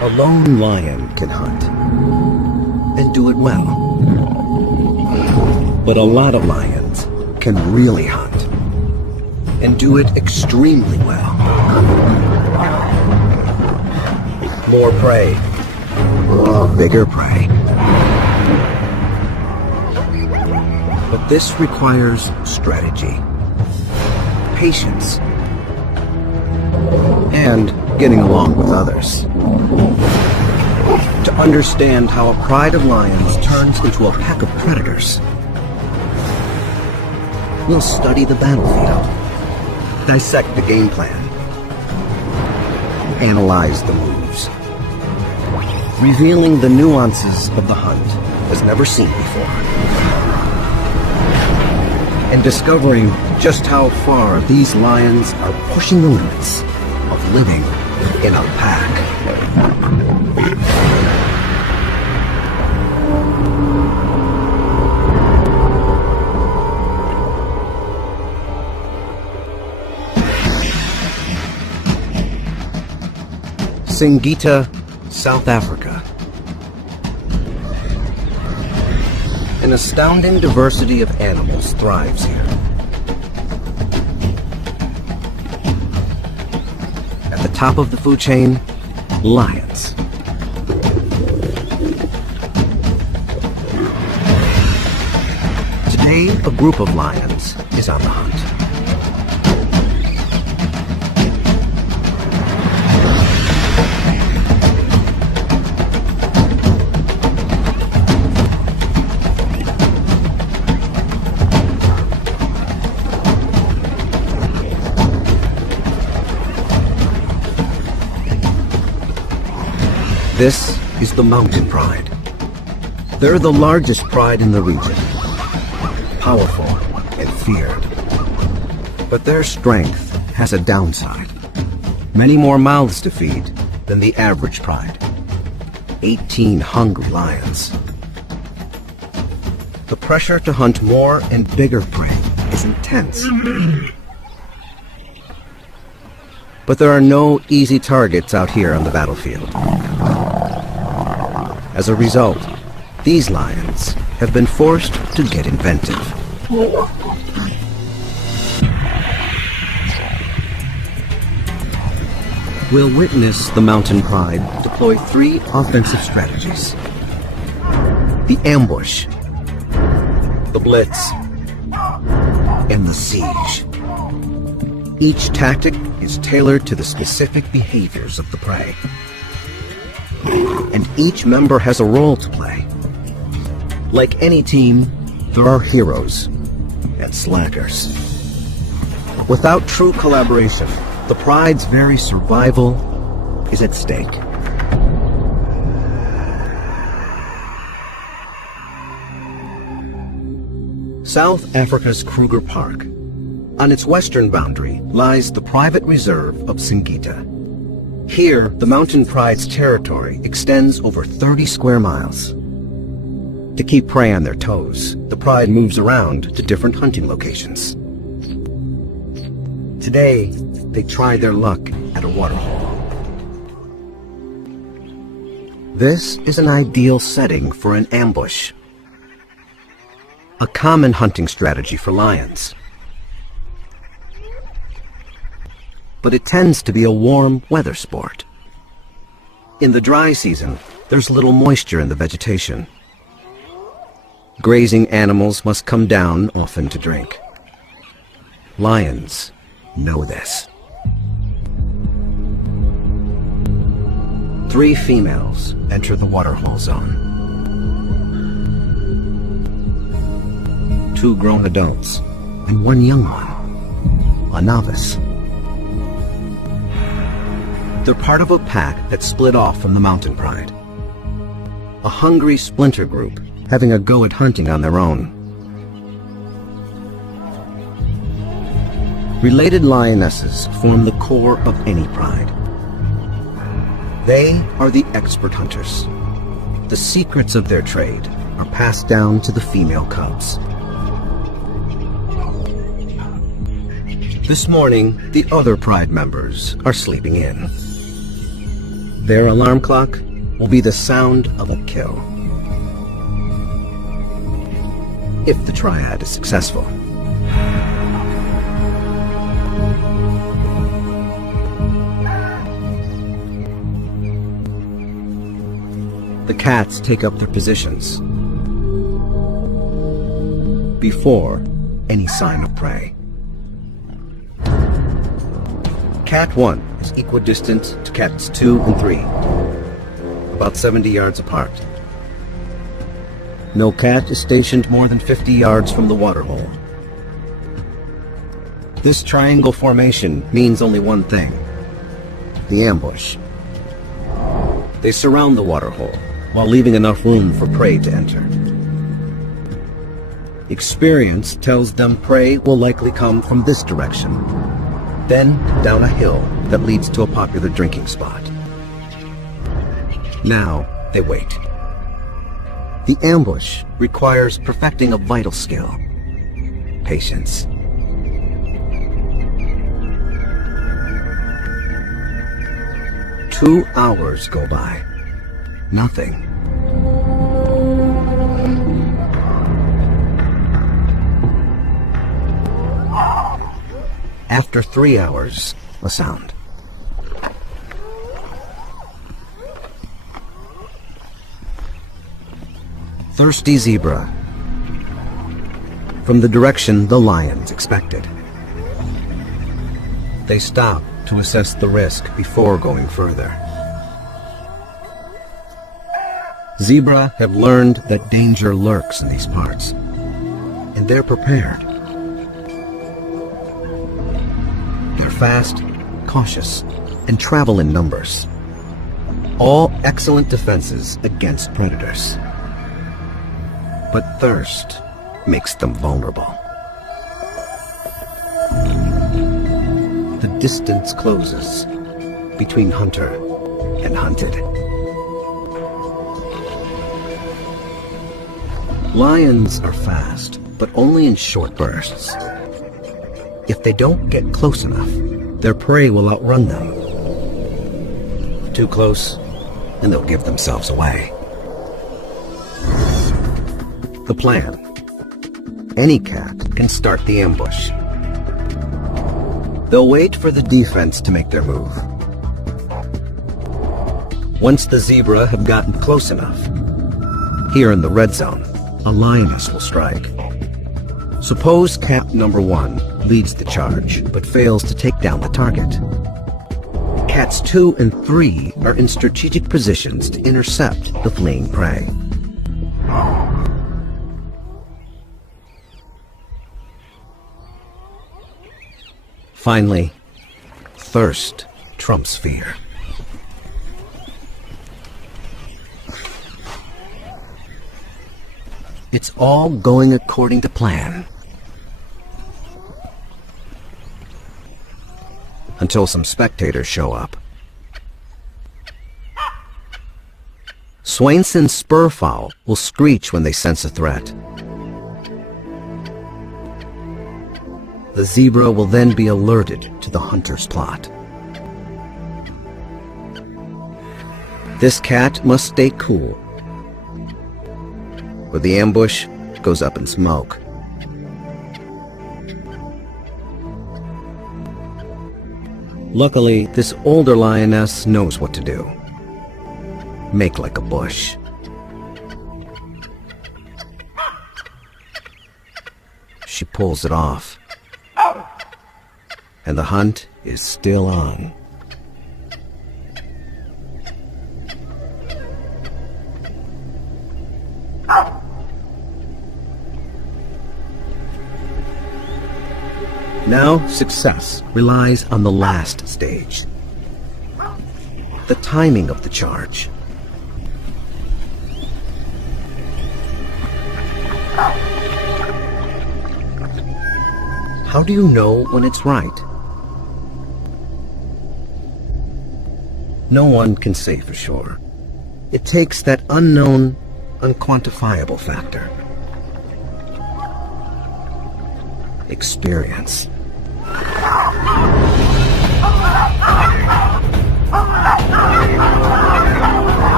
A lone lion can hunt, and do it well. But a lot of lions can really hunt, and do it extremely well. More prey, bigger prey. But this requires strategy, patience, and getting along with others. To understand how a pride of lions turns into a pack of predators, we'll study the battlefield, dissect the game plan, analyze the moves, revealing the nuances of the hunt as never seen before, and discovering just how far these lions are pushing the limits of living in a pack. Singita, South Africa. An astounding diversity of animals thrives here. At the top of the food chain, lions. Today, a group of lions is on the hunt. This is the mountain pride. They're the largest pride in the region, powerful and feared. But their strength has a downside. Many more mouths to feed than the average pride. 18 hungry lions. The pressure to hunt more and bigger prey is intense. But there are no easy targets out here on the battlefield. As a result, these lions have been forced to get inventive. We'll witness the mountain pride deploy 3 offensive strategies: the ambush, the blitz, and the siege. Each tactic is tailored to the specific behaviors of the prey. And each member has a role to play. Like any team, there are heroes and slackers. Without true collaboration, the pride's very survival is at stake. South Africa's Kruger Park. On its western boundary lies the private reserve of Singita. Here, the mountain pride's territory extends over 30 square miles. To keep prey on their toes, the pride moves around to different hunting locations. Today, they try their luck at a waterhole. This is an ideal setting for an ambush, a common hunting strategy for lions. But it tends to be a warm weather sport. In the dry season, there's little moisture in the vegetation. Grazing animals must come down often to drink. Lions know this. 3 females enter the waterhole zone. 2 grown adults and 1 young one, a novice. They're part of a pack that split off from the mountain pride. A hungry splinter group having a go at hunting on their own. Related lionesses form the core of any pride. They are the expert hunters. The secrets of their trade are passed down to the female cubs. This morning, the other pride members are sleeping in. Their alarm clock will be the sound of a kill. If the triad is successful. The cats take up their positions before any sign of prey. Cat 1 is equidistant to cats 2 and 3, about 70 yards apart. No cat is stationed more than 50 yards from the waterhole. This triangle formation means only one thing: the ambush. They surround the waterhole while leaving enough room for prey to enter. Experience tells them prey will likely come from this direction, then down a hill that leads to a popular drinking spot. Now they wait. The ambush requires perfecting a vital skill: patience. Two hours go by. Nothing. After 3 hours, a sound. Thirsty zebra. From the direction the lions expected. They stop to assess the risk before going further. Zebra have learned that danger lurks in these parts, and they're prepared. They're fast, cautious, and travel in numbers. All excellent defenses against predators. But thirst makes them vulnerable. The distance closes between hunter and hunted. Lions are fast, but only in short bursts. If they don't get close enough, their prey will outrun them. Too close, and they'll give themselves away. The plan: any cat can start the ambush. They'll wait for the defense to make their move. Once the zebra have gotten close enough, here in the red zone, a lioness will strike. Suppose cat number 1 leads the charge, but fails to take down the target. Cats 2 and 3 are in strategic positions to intercept the fleeing prey. Finally, thirst trumps fear. It's all going according to plan. Until some spectators show up. Swainson's spurfowl will screech when they sense a threat. The zebra will then be alerted to the hunter's plot. This cat must stay cool, or the ambush goes up in smoke. Luckily, this older lioness knows what to do. Make like a bush. She pulls it off. And the hunt is still on. Now, success relies on the last stage. The timing of the charge. How do you know when it's right? No one can say for sure. It takes that unknown, unquantifiable factor. Experience.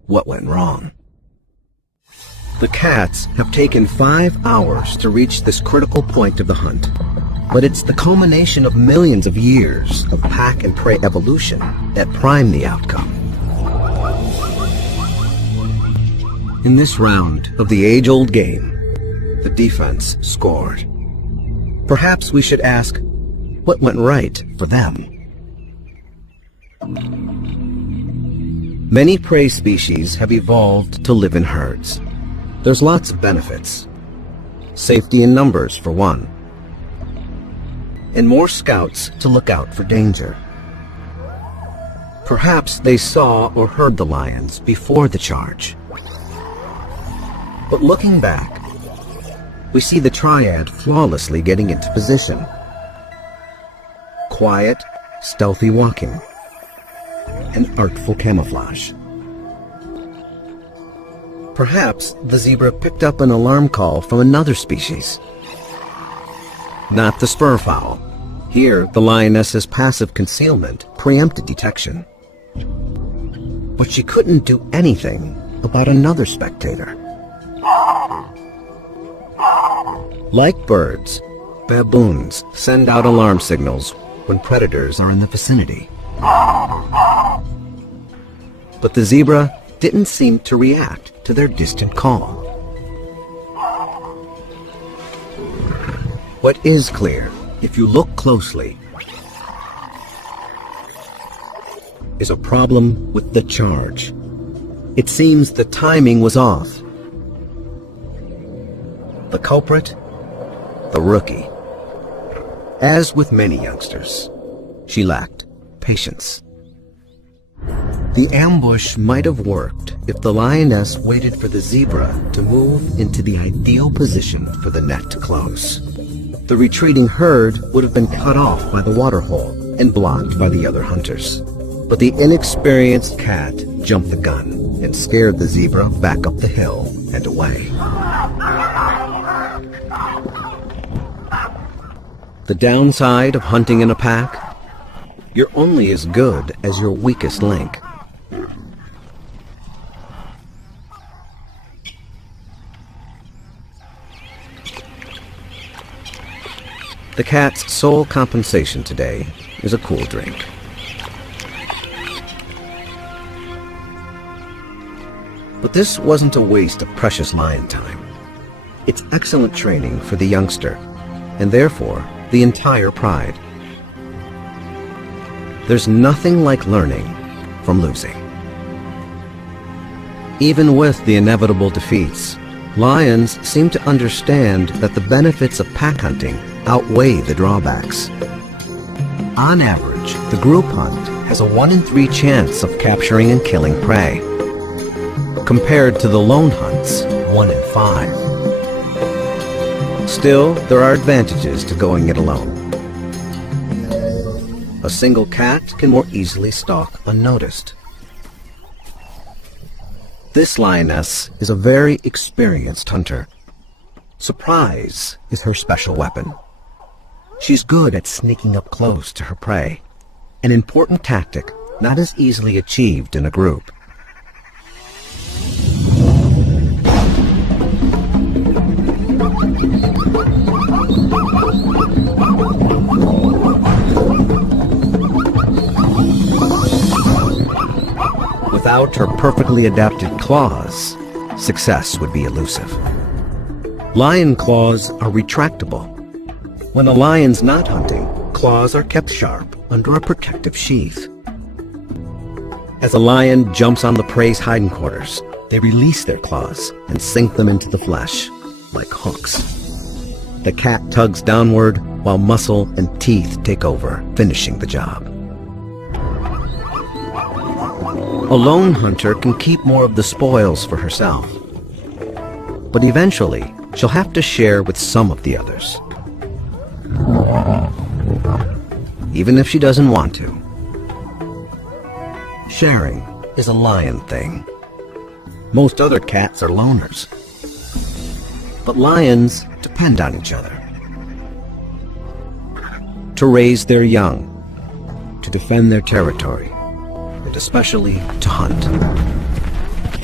what went wrong. The cats have taken 5 hours to reach this critical point of the hunt, but it's the culmination of millions of years of pack and prey evolution that prime the outcome. In this round of the age-old game, the defense scored. Perhaps we should ask, what went right for them? Many prey species have evolved to live in herds. There's lots of benefits. Safety in numbers, for one. And more scouts to look out for danger. Perhaps they saw or heard the lions before the charge. But looking back, we see the triad flawlessly getting into position. Quiet, stealthy walking, and artful camouflage. Perhaps the zebra picked up an alarm call from another species. Not the spur fowl. Here, the lioness's passive concealment preempted detection. But she couldn't do anything about another spectator. Like birds, baboons send out alarm signals when predators are in the vicinity. But the zebra didn't seem to react to their distant call. What is clear, if you look closely, is a problem with the charge. It seems the timing was off. The culprit? The rookie. As with many youngsters, she lacked patience. The ambush might have worked if the lioness waited for the zebra to move into the ideal position for the net to close. The retreating herd would have been cut off by the waterhole and blocked by the other hunters. But the inexperienced cat jumped the gun and scared the zebra back up the hill and away. The downside of hunting in a pack? You're only as good as your weakest link. The cat's sole compensation today is a cool drink. But this wasn't a waste of precious lion time. It's excellent training for the youngster, and therefore the entire pride. There's nothing like learning from losing. Even with the inevitable defeats, lions seem to understand that the benefits of pack hunting outweigh the drawbacks. On average, the group hunt has a 1 in 3 chance of capturing and killing prey, compared to the lone hunts, 1 in 5. Still, there are advantages to going it alone. A single cat can more easily stalk unnoticed. This lioness is a very experienced hunter. Surprise is her special weapon. She's good at sneaking up close to her prey, an important tactic not as easily achieved in a group. Without her perfectly adapted claws, success would be elusive. Lion claws are retractable. When a lion's not hunting, claws are kept sharp under a protective sheath. As a lion jumps on the prey's hiding quarters, they release their claws and sink them into the flesh, like hooks. The cat tugs downward while muscle and teeth take over, finishing the job. A lone hunter can keep more of the spoils for herself, but eventually she'll have to share with some of the others, even if she doesn't want to. Sharing is a lion thing. Most other cats are loners, but lions depend on each other to raise their young, to defend their territory, and especially to hunt.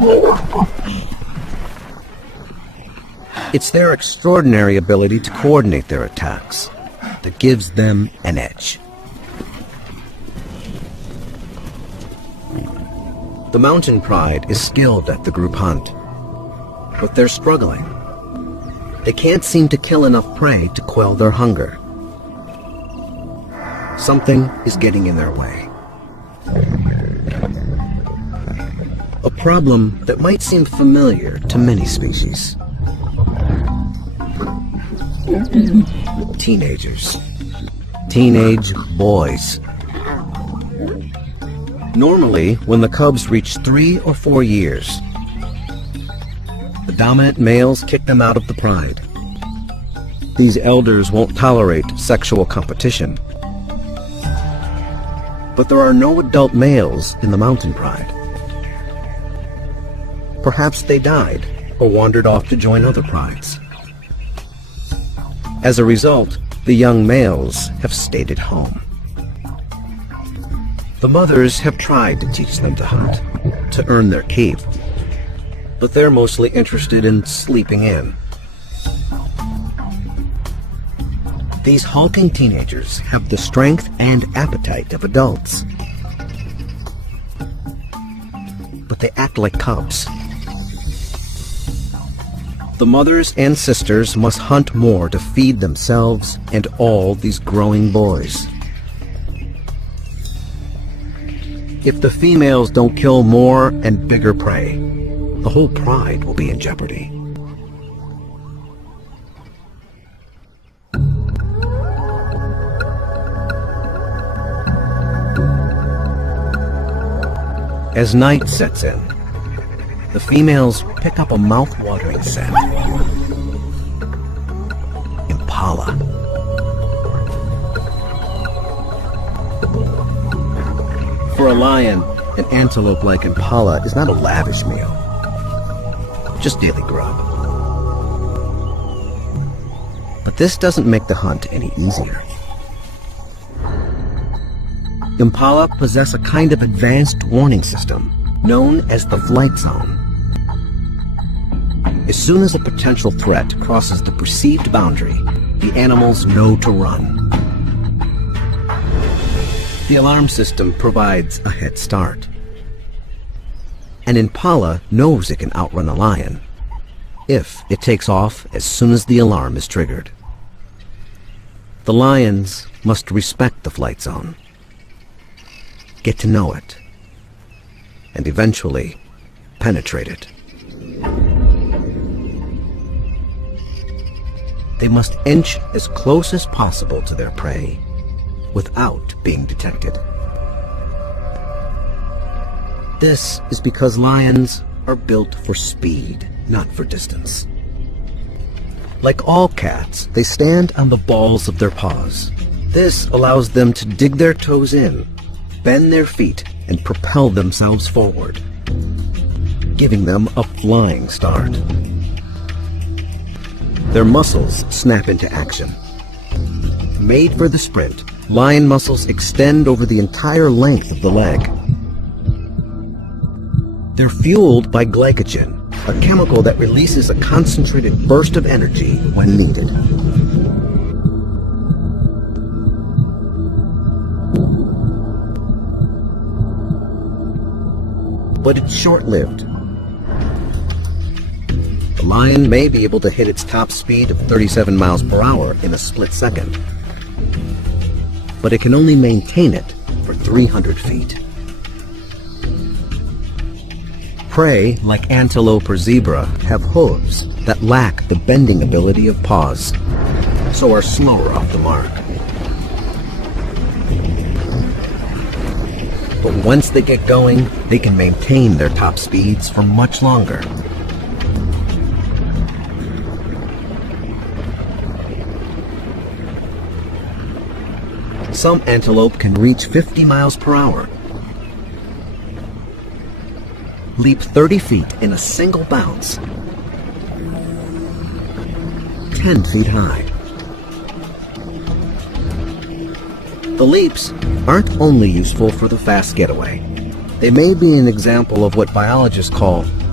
It's their extraordinary ability to coordinate their attacks that gives them an edge. The mountain pride is skilled at the group hunt, but they're struggling. They can't seem to kill enough prey to quell their hunger. Something is getting in their way. A problem that might seem familiar to many species. Teenagers. Teenage boys. Normally, when the cubs reach 3 or 4 years, the dominant males kick them out of the pride. These elders won't tolerate sexual competition. But there are no adult males in the mountain pride. Perhaps they died or wandered off to join other prides. As a result, the young males have stayed at home. The mothers have tried to teach them to hunt, to earn their keep, but they're mostly interested in sleeping in. These hulking teenagers have the strength and appetite of adults, but they act like cubs. The mothers and sisters must hunt more to feed themselves and all these growing boys. If the females don't kill more and bigger prey, the whole pride will be in jeopardy. As night sets in, the females pick up a mouth-watering scent. Impala. For a lion, an antelope like impala is not a lavish meal, just daily grub. But this doesn't make the hunt any easier. Impala possess a kind of advanced warning system known as the flight zone. As soon as a potential threat crosses the perceived boundary, the animals know to run. The alarm system provides a head start. An impala knows it can outrun a lion if it takes off as soon as the alarm is triggered. The lions must respect the flight zone, get to know it, and eventually penetrate it. They must inch as close as possible to their prey without being detected. This is because lions are built for speed, not for distance. Like all cats, they stand on the balls of their paws. This allows them to dig their toes in, bend their feet, and propel themselves forward, giving them a flying start. Their muscles snap into action. Made for the sprint, lion muscles extend over the entire length of the leg. They're fueled by glycogen, a chemical that releases a concentrated burst of energy when needed. But it's short-lived. The lion may be able to hit its top speed of 37 miles per hour in a split second, but it can only maintain it for 300 feet. Prey, like antelope or zebra, have hooves that lack the bending ability of paws, so are slower off the mark. But once they get going, they can maintain their top speeds for much longer. Some antelope can reach 50 miles per hour, leap 30 feet in a single bounce, 10 feet high. The leaps aren't only useful for the fast getaway. They may be an example of what biologists call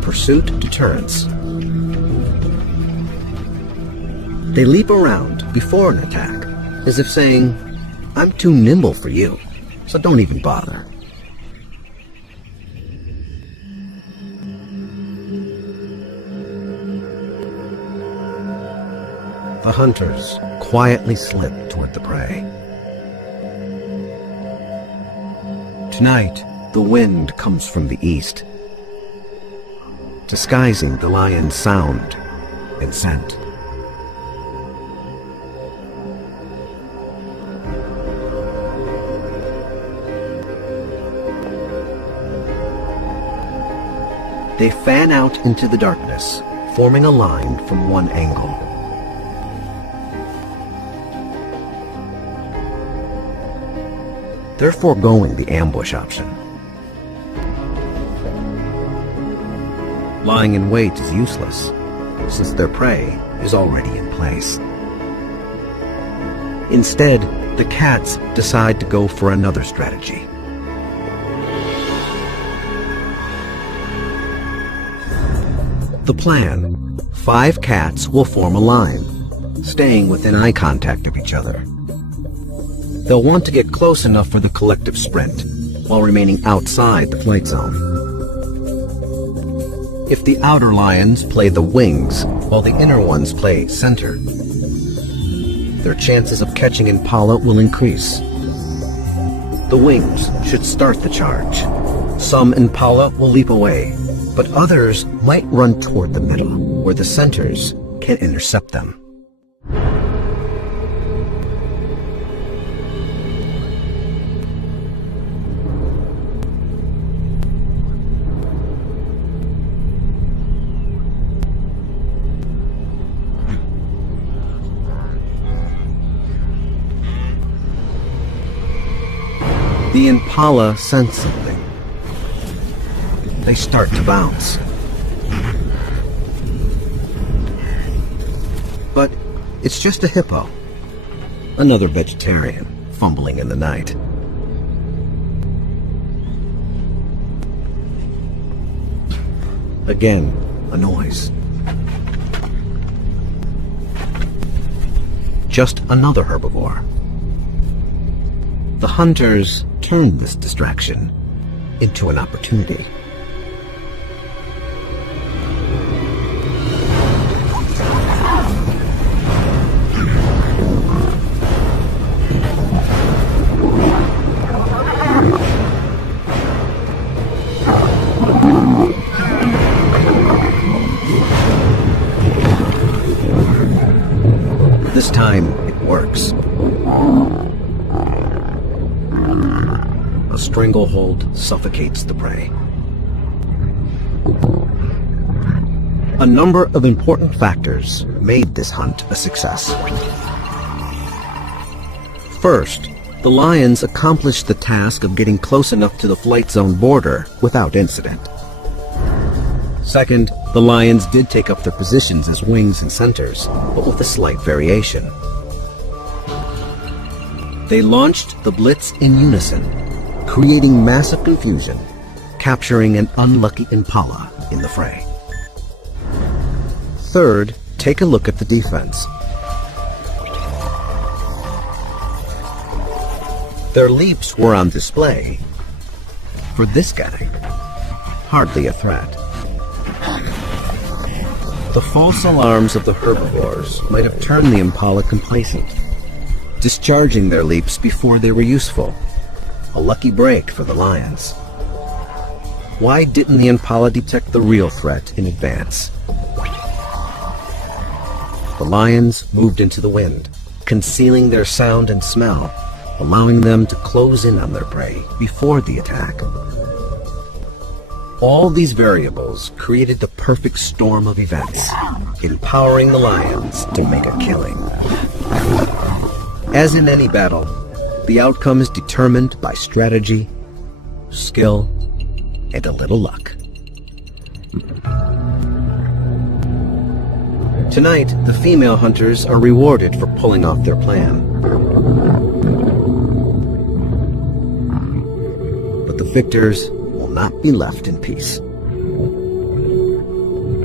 pursuit deterrence. They leap around before an attack, as if saying, "I'm too nimble for you, so don't even bother." The hunters quietly slip toward the prey. Tonight, the wind comes from the east, disguising the lion's sound and scent. They fan out into the darkness, forming a line from one angle. They're foregoing the ambush option. Lying in wait is useless, since their prey is already in place. Instead, the cats decide to go for another strategy. The plan: 5 cats will form a line, staying within eye contact of each other. They'll want to get close enough for the collective sprint, while remaining outside the flight zone. If the outer lions play the wings, while the inner ones play center, their chances of catching Impala will increase. The wings should start the charge. Some Impala will leap away, but others might run toward the middle, where the centers can intercept them. The Impala sense something. They start to bounce. But it's just a hippo. Another vegetarian fumbling in the night. Again, a noise. Just another herbivore. The hunters turn this distraction into an opportunity. This time, it works. A stranglehold suffocates the prey. A number of important factors made this hunt a success. First, the lions accomplished the task of getting close enough to the flight zone border without incident. Second, the lions did take up their positions as wings and centers, but with a slight variation. They launched the blitz in unison, creating massive confusion, capturing an unlucky Impala in the fray. Third, take a look at the defense. Their leaps were on display. For this guy, hardly a threat. The false alarms of the herbivores might have turned the Impala complacent, discharging their leaps before they were useful. A lucky break for the lions. Why didn't the Impala detect the real threat in advance? The lions moved into the wind, concealing their sound and smell, allowing them to close in on their prey before the attack. All these variables created the perfect storm of events, empowering the lions to make a killing. As in any battle, the outcome is determined by strategy, skill, and a little luck. Tonight, the female hunters are rewarded for pulling off their plan. But the victors will not be left in peace.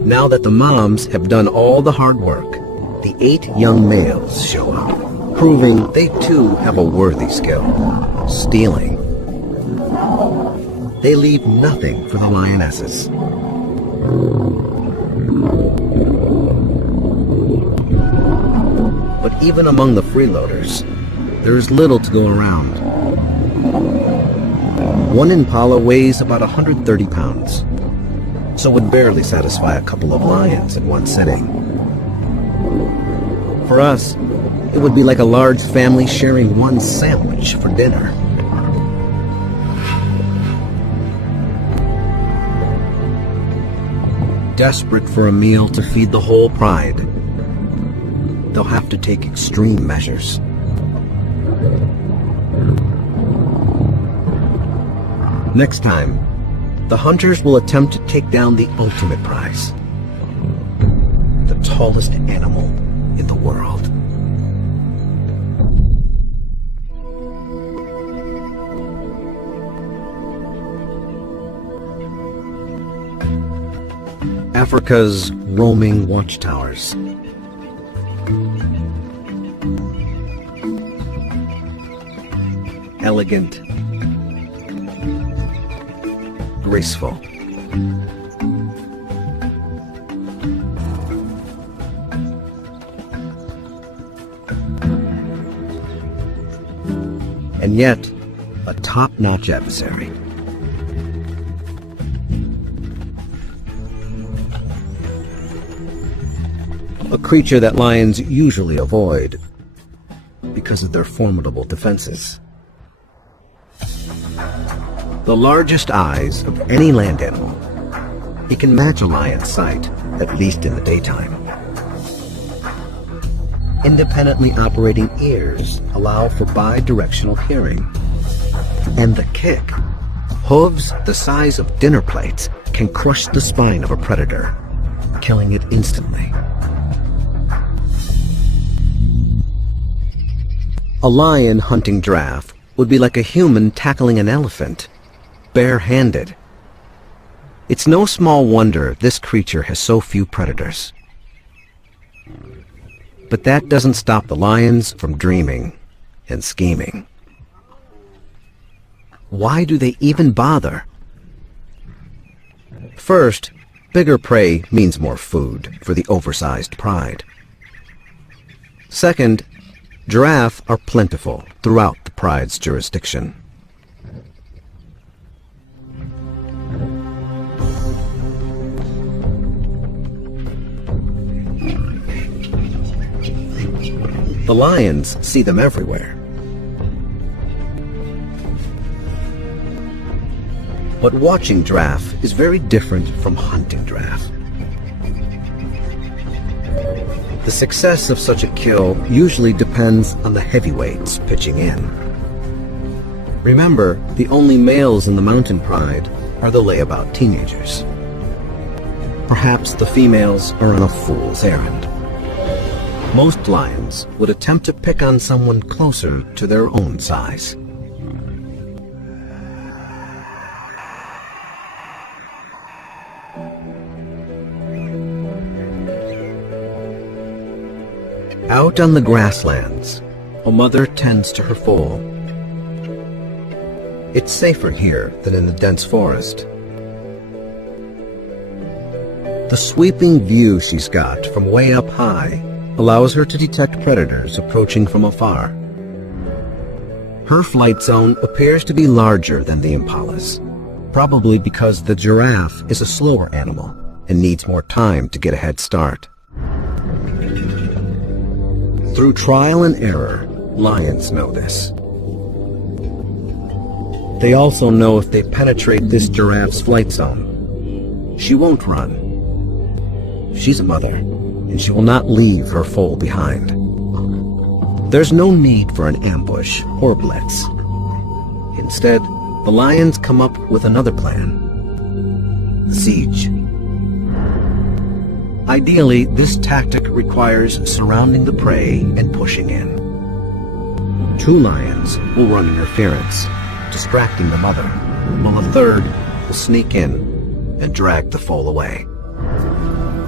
Now that the moms have done all the hard work, the 8 young males show up, proving they too have a worthy skill: stealing. They leave nothing for the lionesses. But even among the freeloaders, there is little to go around. One impala weighs about 130 pounds, so would barely satisfy a couple of lions in one sitting. For us, it would be like a large family sharing one sandwich for dinner. Desperate for a meal to feed the whole pride, they'll have to take extreme measures. Next time, the hunters will attempt to take down the ultimate prize: the tallest animal in the world. Africa's roaming watchtowers. Elegant, graceful. And yet, a top-notch adversary. A creature that lions usually avoid because of their formidable defenses. The largest eyes of any land animal, it can match a lion's sight, at least in the daytime. Independently operating ears allow for bi-directional hearing. And the kick, hooves the size of dinner plates, can crush the spine of a predator, killing it instantly. A lion hunting giraffe would be like a human tackling an elephant, bare-handed. It's no small wonder this creature has so few predators. But that doesn't stop the lions from dreaming and scheming. Why do they even bother? First, bigger prey means more food for the oversized pride. Second, giraffe are plentiful throughout the pride's jurisdiction. The lions see them everywhere. But watching giraffe is very different from hunting giraffe. The success of such a kill usually depends on the heavyweights pitching in. Remember, the only males in the mountain pride are the layabout teenagers. Perhaps the females are on a fool's errand. Most lions would attempt to pick on someone closer to their own size. Out on the grasslands, a mother tends to her foal. It's safer here than in the dense forest. The sweeping view she's got from way up high allows her to detect predators approaching from afar. Her flight zone appears to be larger than the impala's, probably because the giraffe is a slower animal and needs more time to get a head start. Through trial and error, lions know this. They also know if they penetrate this giraffe's flight zone, she won't run. She's a mother, and she will not leave her foal behind. There's no need for an ambush or blitz. Instead, the lions come up with another plan: siege. Ideally, this tactic requires surrounding the prey and pushing in. 2 lions will run interference, distracting the mother, while a third will sneak in and drag the foal away.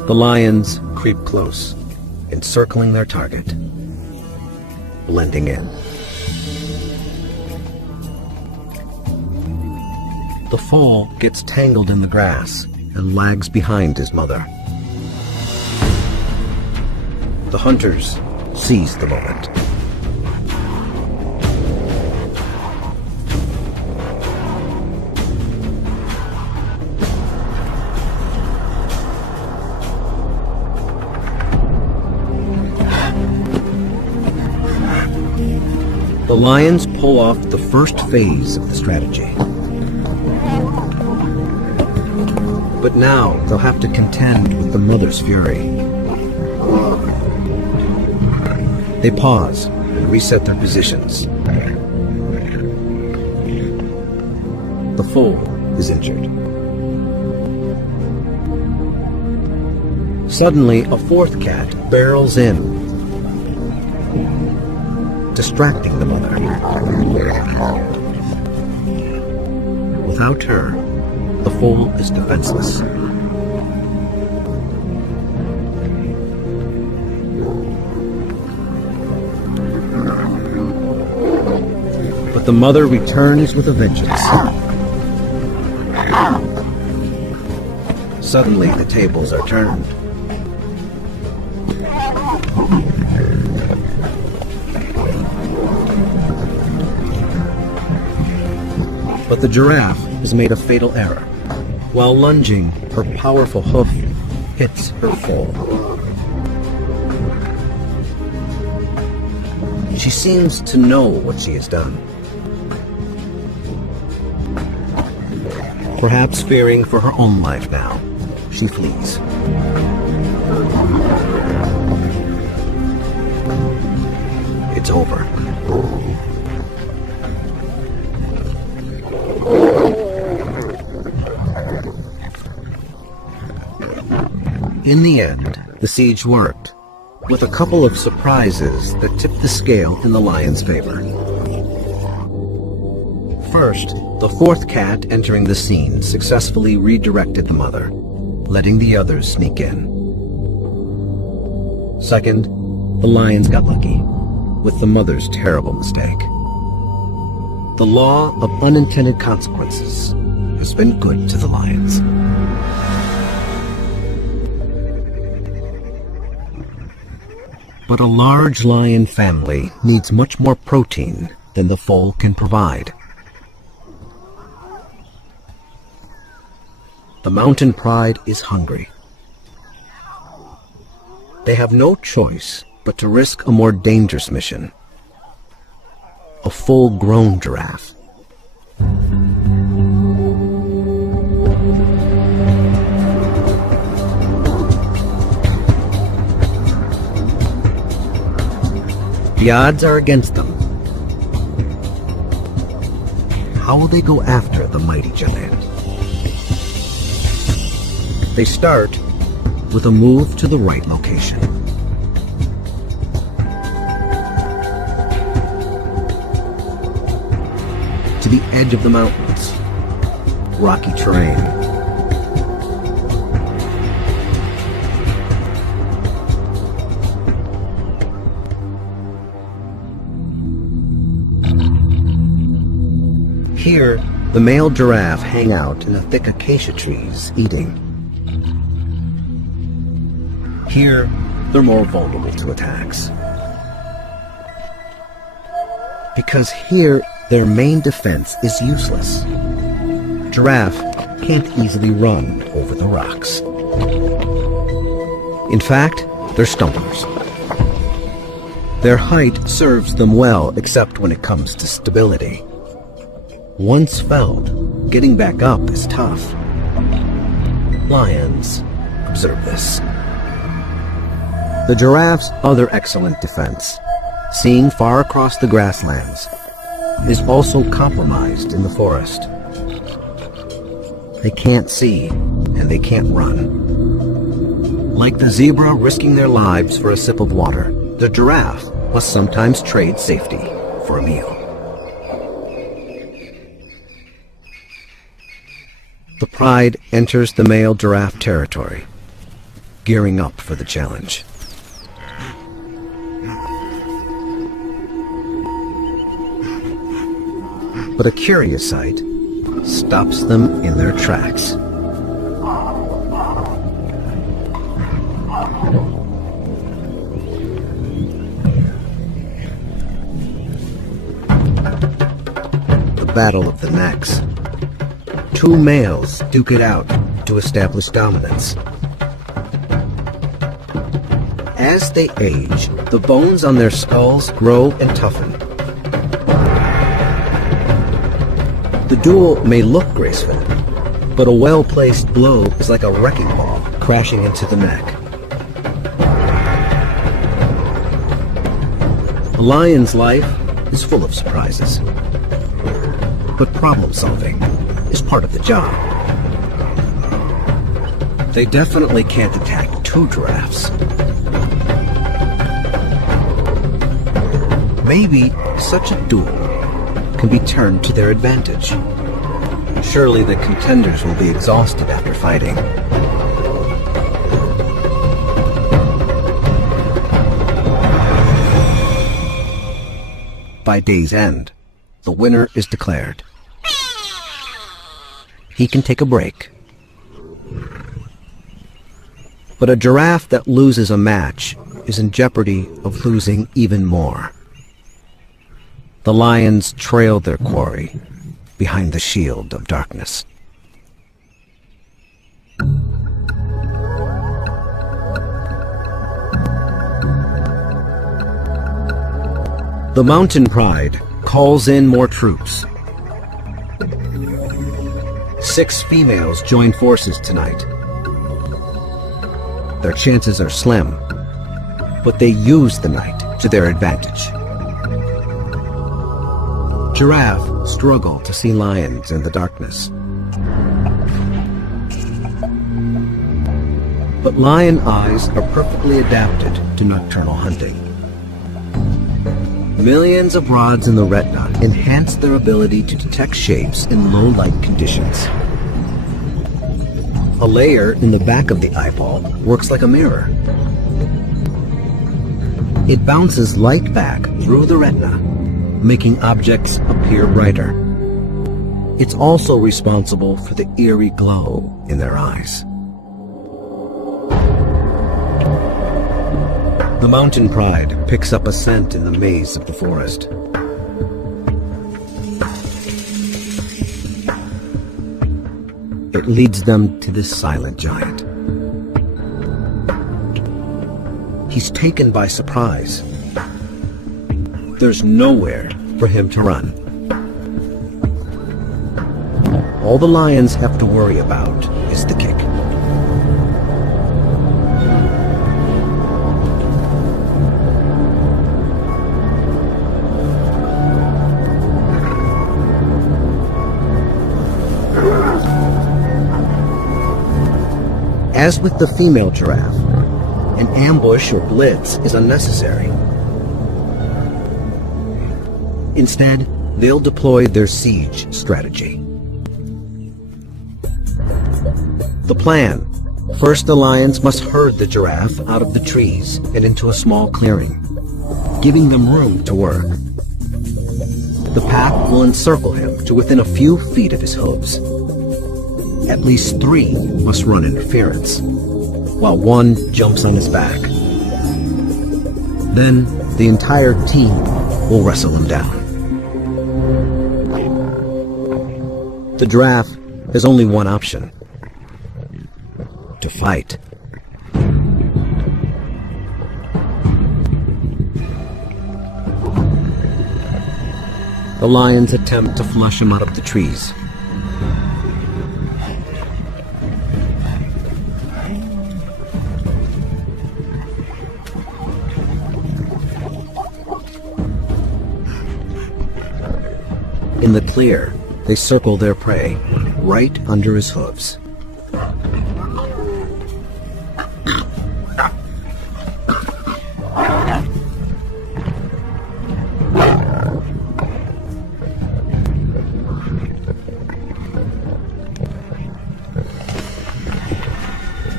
The lions creep close, encircling their target, blending in. The foal gets tangled in the grass and lags behind his mother. The hunters seize the moment. The lions pull off the first phase of the strategy. But now they'll have to contend with the mother's fury. They pause and reset their positions. The foal is injured. Suddenly, a fourth cat barrels in, distracting the mother. Without her, the foal is defenseless. But the mother returns with a vengeance. Suddenly, the tables are turned. But the giraffe has made a fatal error. While lunging, her powerful hoof hits her foal. She seems to know what she has done. Perhaps fearing for her own life now, she flees. It's over. In the end, the siege worked, with a couple of surprises that tipped the scale in the lion's favor. First, the fourth cat entering the scene successfully redirected the mother, letting the others sneak in. Second, the lions got lucky, with the mother's terrible mistake. The law of unintended consequences has been good to the lions. But a large lion family needs much more protein than the foal can provide. The mountain pride is hungry. They have no choice but to risk a more dangerous mission. A full-grown giraffe. The odds are against them. How will they go after the mighty giant? They start with a move to the right location. To the edge of the mountains. Rocky terrain. Here, the male giraffe hang out in the thick acacia trees, eating. Here, they're more vulnerable to attacks. Because here, their main defense is useless. Giraffe can't easily run over the rocks. In fact, they're stumpers. Their height serves them well, except when it comes to stability. Once felled, getting back up is tough. Lions observe this. The giraffe's other excellent defense, seeing far across the grasslands, is also compromised in the forest. They can't see, and they can't run. Like the zebra risking their lives for a sip of water, the giraffe must sometimes trade safety for a meal. The pride enters the male giraffe territory. gearing up for the challenge. But a curious sight stops them in their tracks. The battle of the necks. Two males duke it out to establish dominance. As they age, the bones on their skulls grow and toughen. The duel may look graceful, but a well-placed blow is like a wrecking ball crashing into the neck. A lion's life is full of surprises, but problem solving is part of the job. They definitely can't attack two giraffes. Maybe such a duel can be turned to their advantage. Surely the contenders will be exhausted after fighting. By day's end, the winner is declared. He can take a break. But a giraffe that loses a match is in jeopardy of losing even more. The lions trail their quarry behind the shield of darkness. The mountain pride calls in more troops. 6 females join forces tonight. Their chances are slim, but they use the night to their advantage. Giraffe struggle to see lions in the darkness. But lion eyes are perfectly adapted to nocturnal hunting. Millions of rods in the retina enhance their ability to detect shapes in low light conditions. A layer in the back of the eyeball works like a mirror. It bounces light back through the retina, making objects appear brighter. It's also responsible for the eerie glow in their eyes. The mountain pride picks up a scent in the maze of the forest. It leads them to this silent giant. He's taken by surprise. There's nowhere for him to run. All the lions have to worry about is the kick. As with the female giraffe, an ambush or blitz is unnecessary. Instead, they'll deploy their siege strategy. The plan: first the lions must herd the giraffe out of the trees and into a small clearing, giving them room to work. The pack will encircle him to within a few feet of his hooves. At least 3 must run interference, while 1 jumps on his back. Then the entire team will wrestle him down. The giraffe has only one option: to fight. The lions attempt to flush him out of the trees. In the clear, they circle their prey right under his hooves.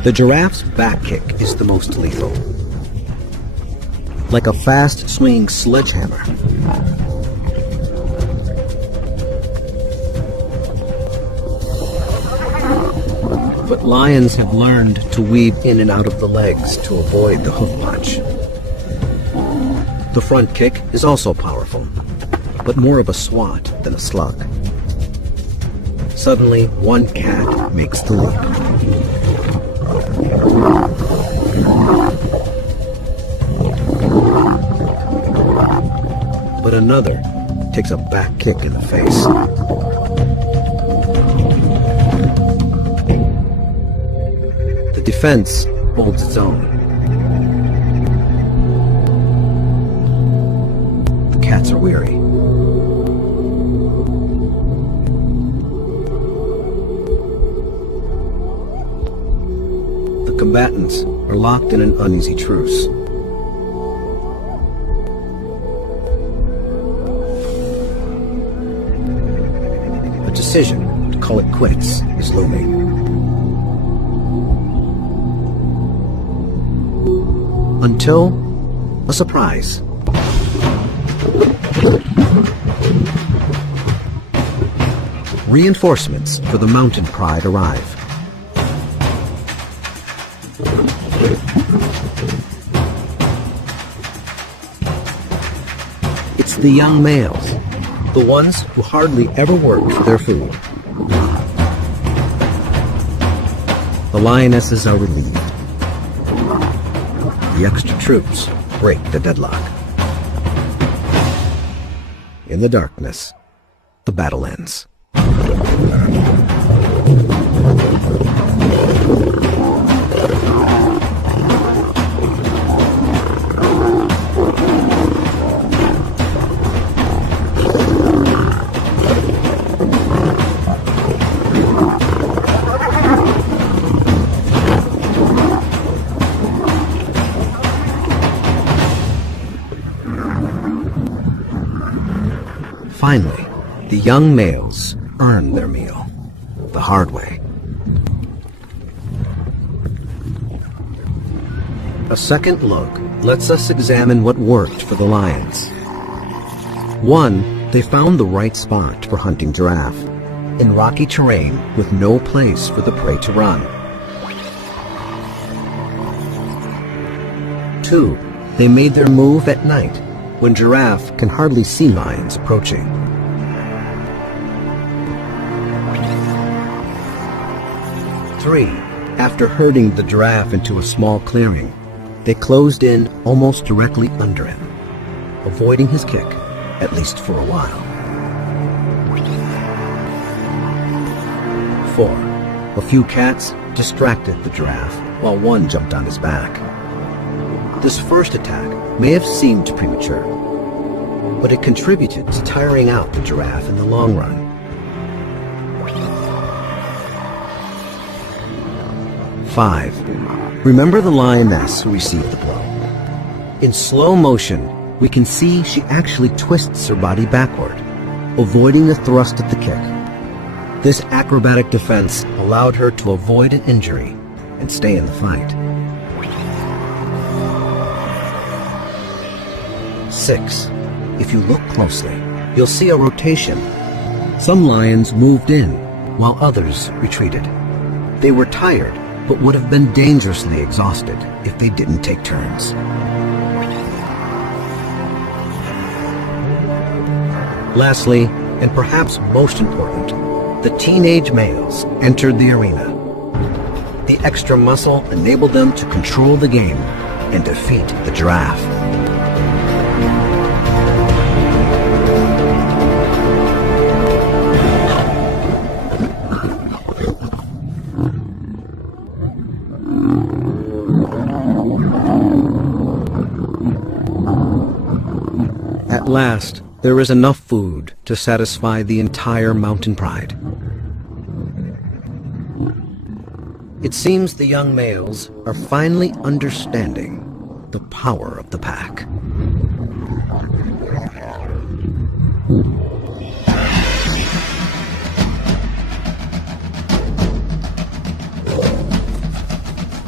The giraffe's back kick is the most lethal. Like a fast swinging sledgehammer. But lions have learned to weave in and out of the legs to avoid the hoof punch. The front kick is also powerful, but more of a swat than a slug. Suddenly, one cat makes the leap. But another takes a back kick in the face. The defense holds its own. The cats are weary. The combatants are locked in an uneasy truce. A decision to call it quits is looming. Until a surprise. Reinforcements for the Mountain Pride arrive. It's the young males, the ones who hardly ever work for their food. The lionesses are relieved. The extra troops break the deadlock. In the darkness, the battle ends. Finally, the young males earn their meal, the hard way. A second look lets us examine what worked for the lions. 1, they found the right spot for hunting giraffe, in rocky terrain with no place for the prey to run. 2, they made their move at night, when giraffe can hardly see lions approaching. 3, after herding the giraffe into a small clearing, they closed in almost directly under him, avoiding his kick, at least for a while. 4, a few cats distracted the giraffe while one jumped on his back. This first attack may have seemed premature, but it contributed to tiring out the giraffe in the long run. 5, remember the lioness who received the blow. In slow motion, we can see she actually twists her body backward, avoiding the thrust of the kick. This acrobatic defense allowed her to avoid an injury and stay in the fight. 6, if you look closely, you'll see a rotation. Some lions moved in, while others retreated. They were tired, but would have been dangerously exhausted if they didn't take turns. Lastly, and perhaps most important, the teenage males entered the arena. The extra muscle enabled them to control the game and defeat the giraffe. At last, there is enough food to satisfy the entire Mountain Pride. It seems the young males are finally understanding the power of the pack.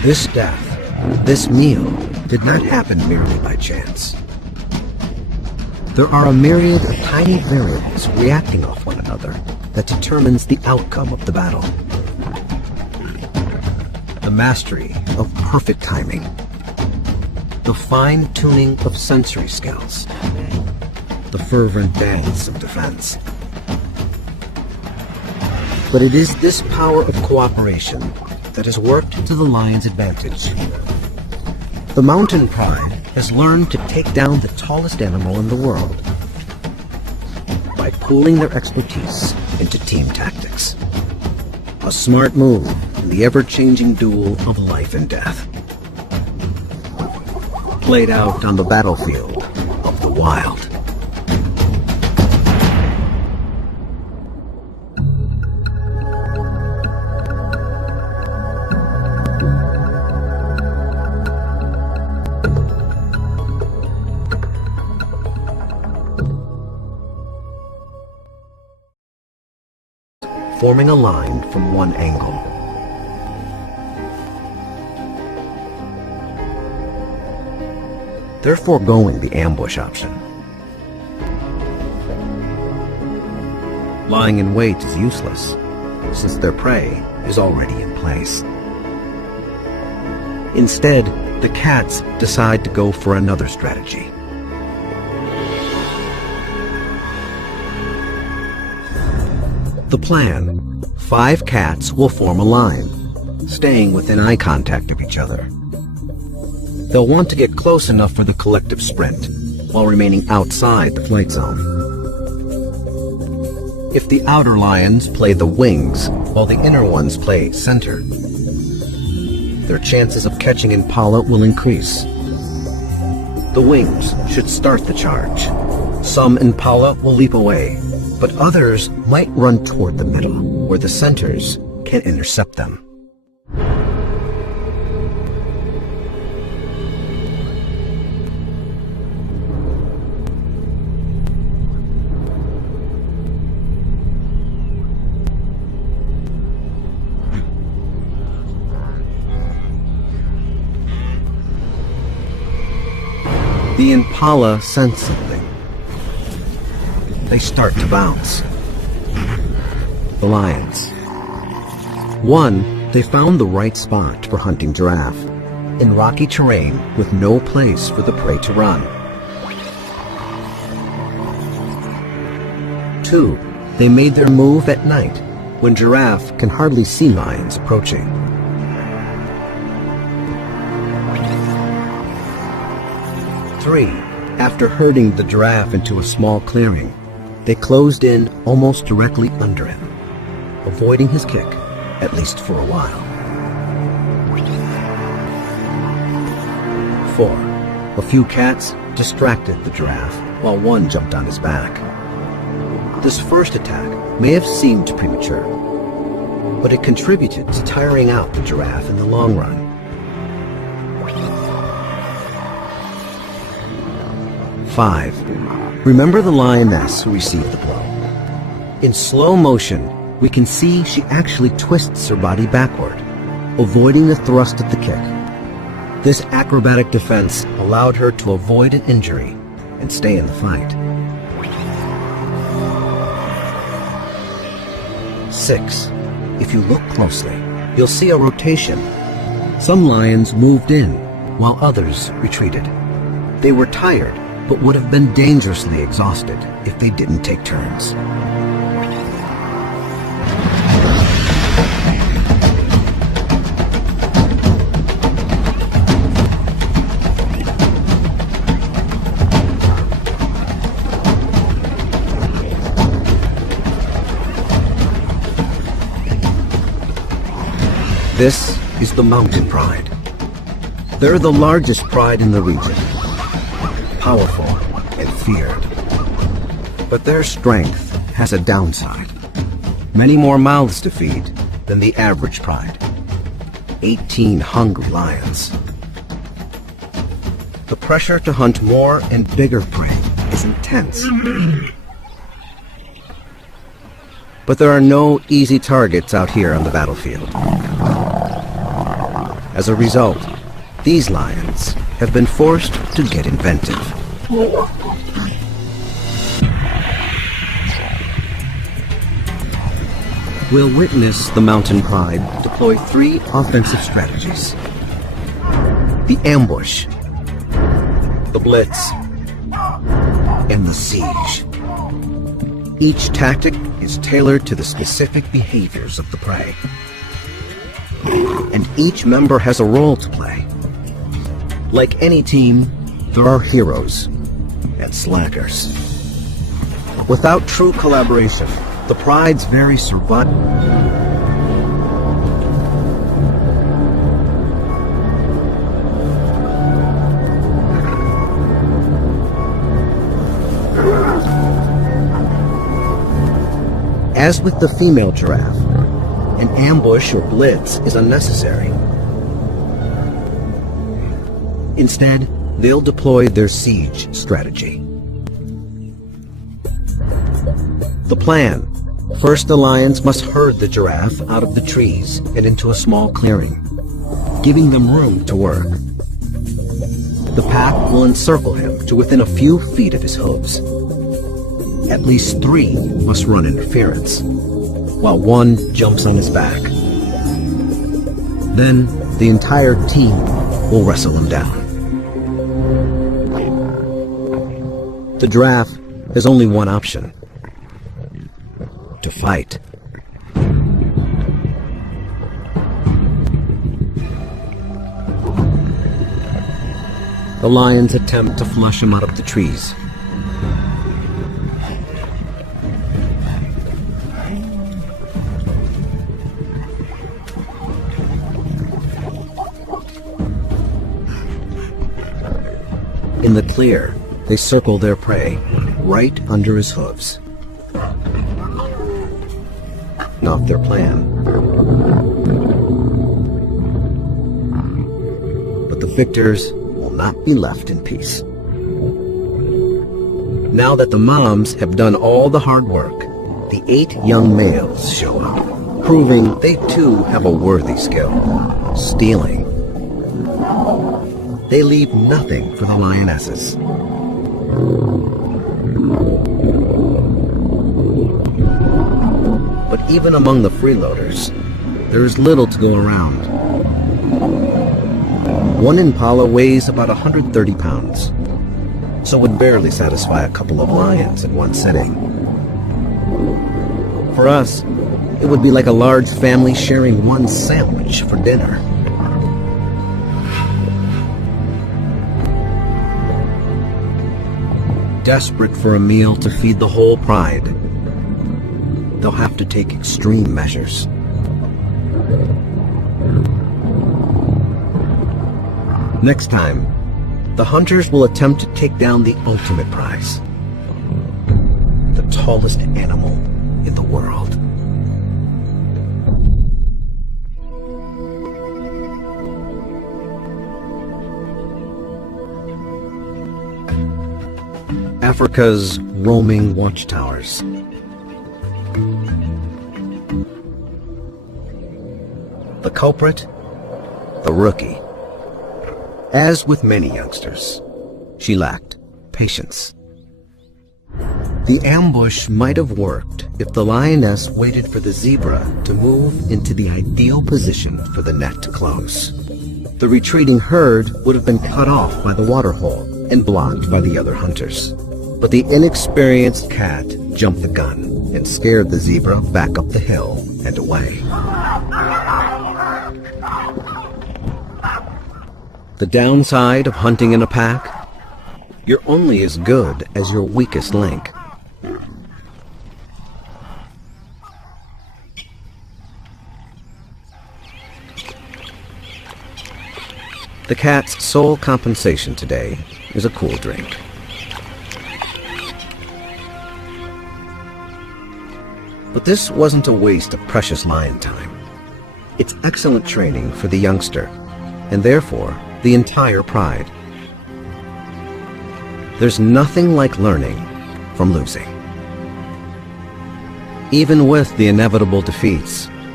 This death, this meal, did not happen merely by chance. There are a myriad of tiny variables reacting off one another that determines the outcome of the battle. The mastery of perfect timing, the fine-tuning of sensory skills, the fervent dance of defense. But it is this power of cooperation that has worked to the lion's advantage. The mountain pride has learned to take down the tallest animal in the world by pooling their expertise into team tactics. A smart move in the ever-changing duel of life and death. Played out on the battlefield of the wild. Forming a line from one angle. They're foregoing the ambush option. Lying in wait is useless, since their prey is already in place. Instead, the cats decide to go for another strategy. The plan: 5 cats will form a line, staying within eye contact of each other. They'll want to get close enough for the collective sprint, while remaining outside the flight zone. If the outer lions play the wings, while the inner ones play center, their chances of catching Impala will increase. The wings should start the charge. Some Impala will leap away, but others might run toward the middle, where the centers can intercept them. The Impala sense something. They start to bounce. The lions. One, they found the right spot for hunting giraffe, in rocky terrain with no place for the prey to run. 2, they made their move at night, when giraffe can hardly see lions approaching. 3, after herding the giraffe into a small clearing, they closed in almost directly under him, avoiding his kick, at least for a while. 4, a few cats distracted the giraffe while one jumped on his back. This first attack may have seemed premature, but it contributed to tiring out the giraffe in the long run. 5, remember the lioness who received the blow. In slow motion, we can see she actually twists her body backward, avoiding the thrust of the kick. This acrobatic defense allowed her to avoid an injury and stay in the fight. 6, if you look closely, you'll see a rotation. Some lions moved in, while others retreated. They were tired, but would have been dangerously exhausted if they didn't take turns. This is the mountain pride. They're the largest pride in the region. Powerful and feared. But their strength has a downside. Many more mouths to feed than the average pride. 18 hungry lions. The pressure to hunt more and bigger prey is intense. But there are no easy targets out here on the battlefield. As a result, these lions have been forced to get inventive. We'll witness the mountain pride deploy 3 offensive strategies: the ambush, the blitz, and the siege. Each tactic is tailored to the specific behaviors of the prey, and each member has a role to play. Like any team, there are heroes and slackers. Without true collaboration, the pride's very survival. As with the female giraffe, an ambush or blitz is unnecessary. Instead, they'll deploy their siege strategy. The plan: first, the lions must herd the giraffe out of the trees and into a small clearing, giving them room to work. The pack will encircle him to within a few feet of his hooves. At least 3 must run interference, while 1 jumps on his back. Then the entire team will wrestle him down. The giraffe has only one option: to fight. The lions attempt to flush him out of the trees. In the clear, they circle their prey right under his hooves. Not their plan. But the victors will not be left in peace. Now that the moms have done all the hard work, the 8 young males show up, proving they too have a worthy skill: stealing. They leave nothing for the lionesses. But even among the freeloaders, there is little to go around. One impala weighs about 130 pounds, so would barely satisfy a couple of lions in one sitting. For us, it would be like a large family sharing one sandwich for dinner. Desperate for a meal to feed the whole pride, they'll have to take extreme measures. Next time, the hunters will attempt to take down the ultimate prize: the tallest animal in the world. Africa's roaming watchtowers. The culprit? The rookie. As with many youngsters, she lacked patience. The ambush might have worked if the lioness waited for the zebra to move into the ideal position for the net to close. The retreating herd would have been cut off by the waterhole and blocked by the other hunters. But the inexperienced cat jumped the gun and scared the zebra back up the hill and away. The downside of hunting in a pack? You're only as good as your weakest link. The cat's sole compensation today is a cool drink. But this wasn't a waste of precious lion time. It's excellent training for the youngster, and therefore the entire pride. There's nothing like learning from losing. Even with the inevitable defeats,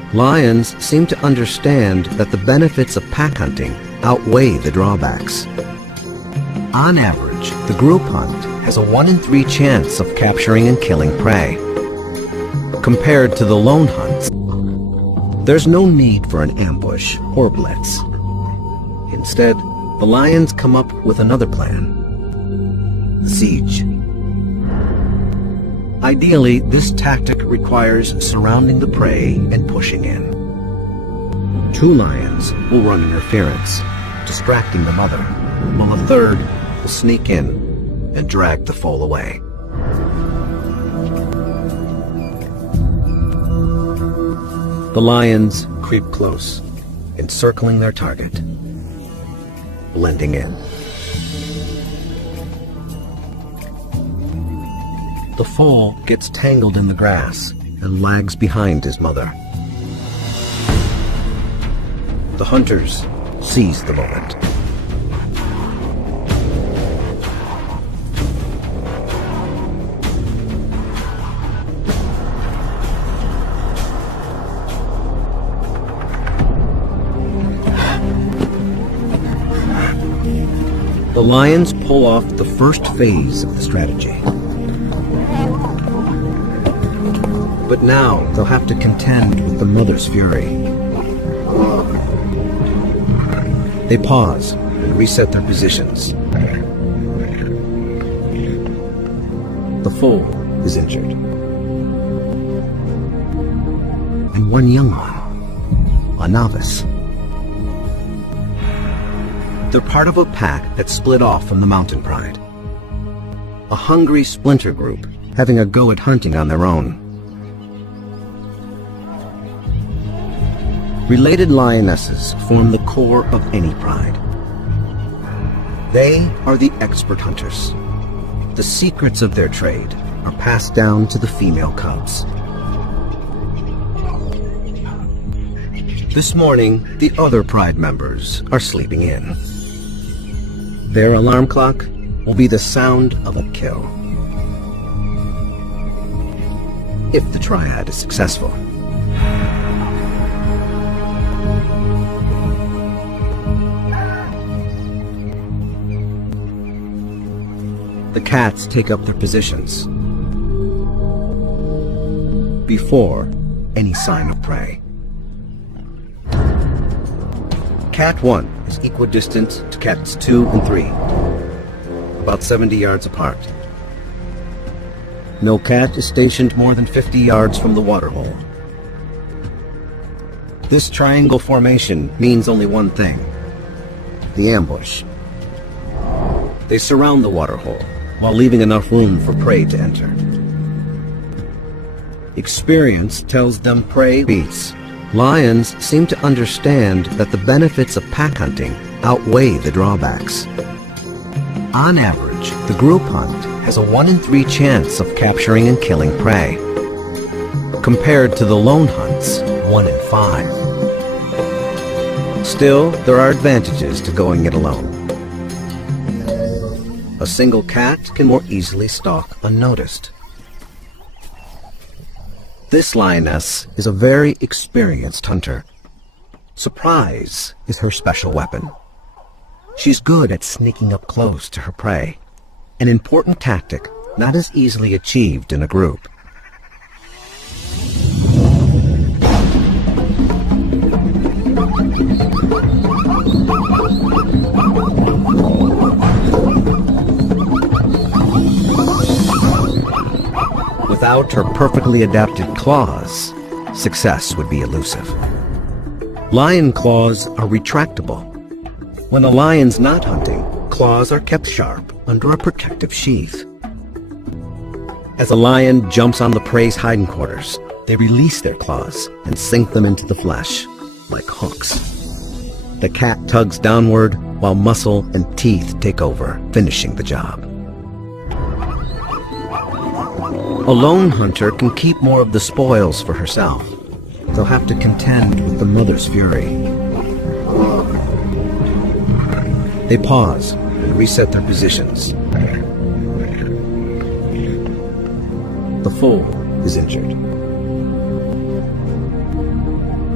Lions seem to understand that the benefits of pack hunting outweigh the drawbacks. On average, the group hunt has a 1 in 3 chance of capturing and killing prey. Compared to the lone hunts, there's no need for an ambush or blitz. Instead, the lions come up with another plan: the siege. Ideally, this tactic requires surrounding the prey and pushing in. 2 lions will run interference, distracting the mother, while a third will sneak in and drag the foal away. The lions creep close, encircling their target, blending in. The foal gets tangled in the grass and lags behind his mother. The hunters seize the moment. The lions pull off the first phase of the strategy. But now they'll have to contend with the mother's fury. They pause and reset their positions. The foal is injured. And one young one, a novice. They're part of a pack that split off from the mountain pride. A hungry splinter group having a go at hunting on their own. Related lionesses form the core of any pride. They are the expert hunters. The secrets of their trade are passed down to the female cubs. This morning, the other pride members are sleeping in. Their alarm clock will be the sound of a kill. If the triad is successful. The cats take up their positions before any sign of prey. Cat 1 is equidistant to cats 2 and 3, about 70 yards apart. No cat is stationed more than 50 yards from the waterhole. This triangle formation means only one thing: the ambush. They surround the waterhole while leaving enough room for prey to enter. Experience tells them prey beats. Lions seem to understand that the benefits of pack hunting outweigh the drawbacks. On average, the group hunt has a 1 in 3 chance of capturing and killing prey, compared to the lone hunts, 1 in 5. Still, there are advantages to going it alone. A single cat can more easily stalk unnoticed. This lioness is a very experienced hunter. Surprise is her special weapon. She's good at sneaking up close to her prey, an important tactic not as easily achieved in a group. Without her perfectly adapted claws, success would be elusive. Lion claws are retractable. When a lion's not hunting, claws are kept sharp under a protective sheath. As a lion jumps on the prey's hiding quarters, they release their claws and sink them into the flesh, like hooks. The cat tugs downward while muscle and teeth take over, finishing the job. A lone hunter can keep more of the spoils for herself. They'll have to contend with the mother's fury. They pause and reset their positions. The foal is injured.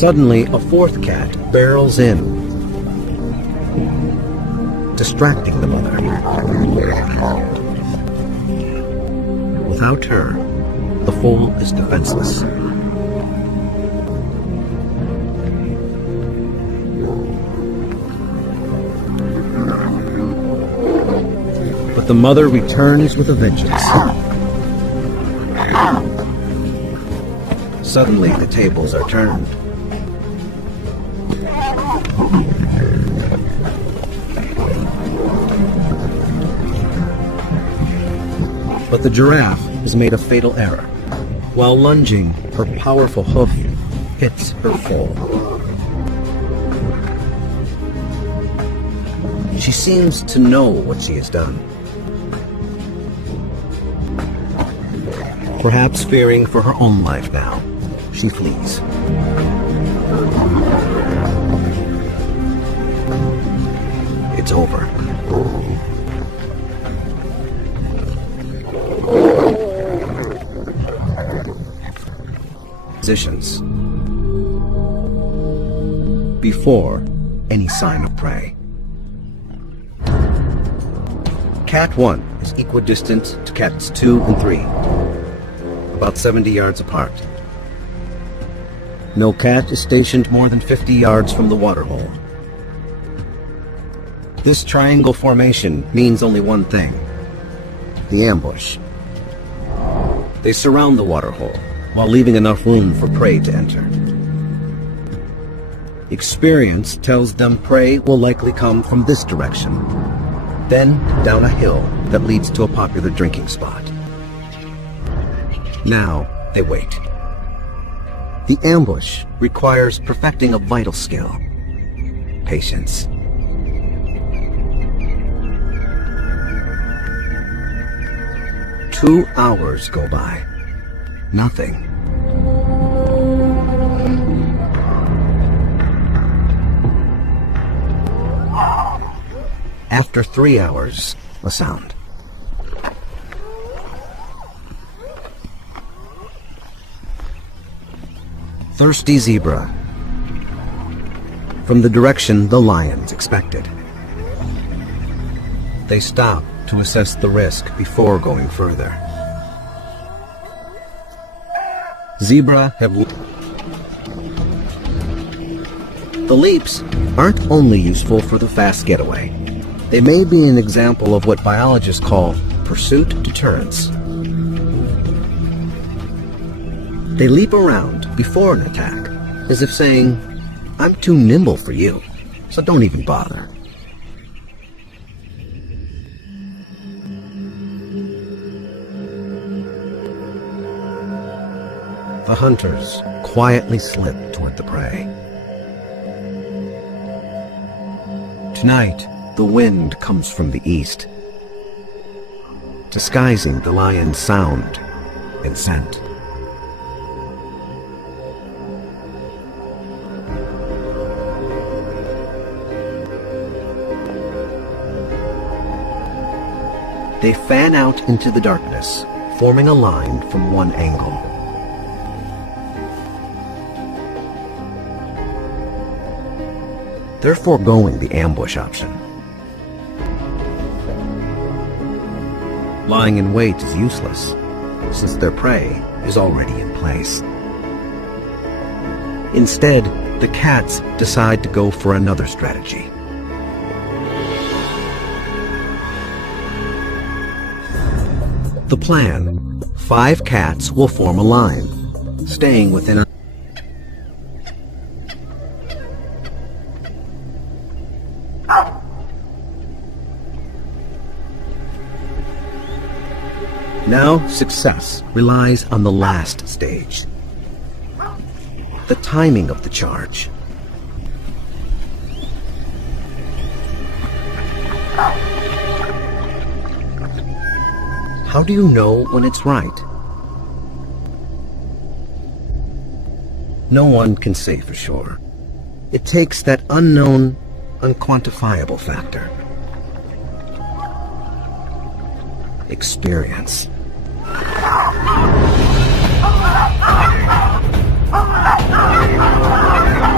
Suddenly, a fourth cat barrels in, distracting the mother. Without her, the foal is defenseless. But the mother returns with a vengeance. Suddenly, the tables are turned. But the giraffe has made a fatal error. While lunging, her powerful hoof hits her foal. She seems to know what she has done. Perhaps fearing for her own life now, she flees. It's over. Positions. Before any sign of prey. Cat 1 is equidistant to cats 2 and 3, about 70 yards apart. No cat is stationed more than 50 yards from the waterhole. This triangle formation means only one thing: the ambush. They surround the waterhole while leaving enough room for prey to enter. Experience tells them prey will likely come from this direction, then down a hill that leads to a popular drinking spot. Now they wait. The ambush requires perfecting a vital skill: patience. Two hours go by. Nothing. After 3 hours, a sound. Thirsty zebra. From the direction the lions expected. They stop to assess the risk before going further. Zebra have... The leaps aren't only useful for the fast getaway. They may be an example of what biologists call pursuit deterrence. They leap around before an attack, as if saying, "I'm too nimble for you, so don't even bother." The hunters quietly slip toward the prey. Tonight, the wind comes from the east, disguising the lion's sound and scent. They fan out into the darkness, forming a line from one angle. They're foregoing the ambush option. Lying in wait is useless, since their prey is already in place. Instead, the cats decide to go for another strategy. The plan: 5 cats will form a line, staying within a... Now, success relies on the last stage: the timing of the charge. How do you know when it's right? No one can say for sure. It takes that unknown, unquantifiable factor: experience.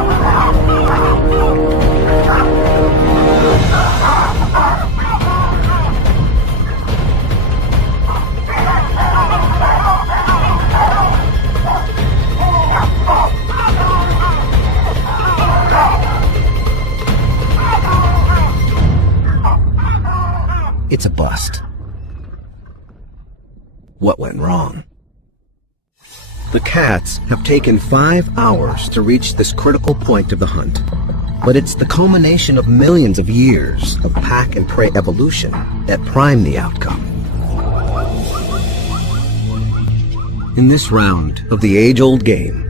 what went wrong. The cats have taken 5 hours to reach this critical point of the hunt, but it's the culmination of millions of years of pack and prey evolution that prime the outcome. In this round of the age-old game,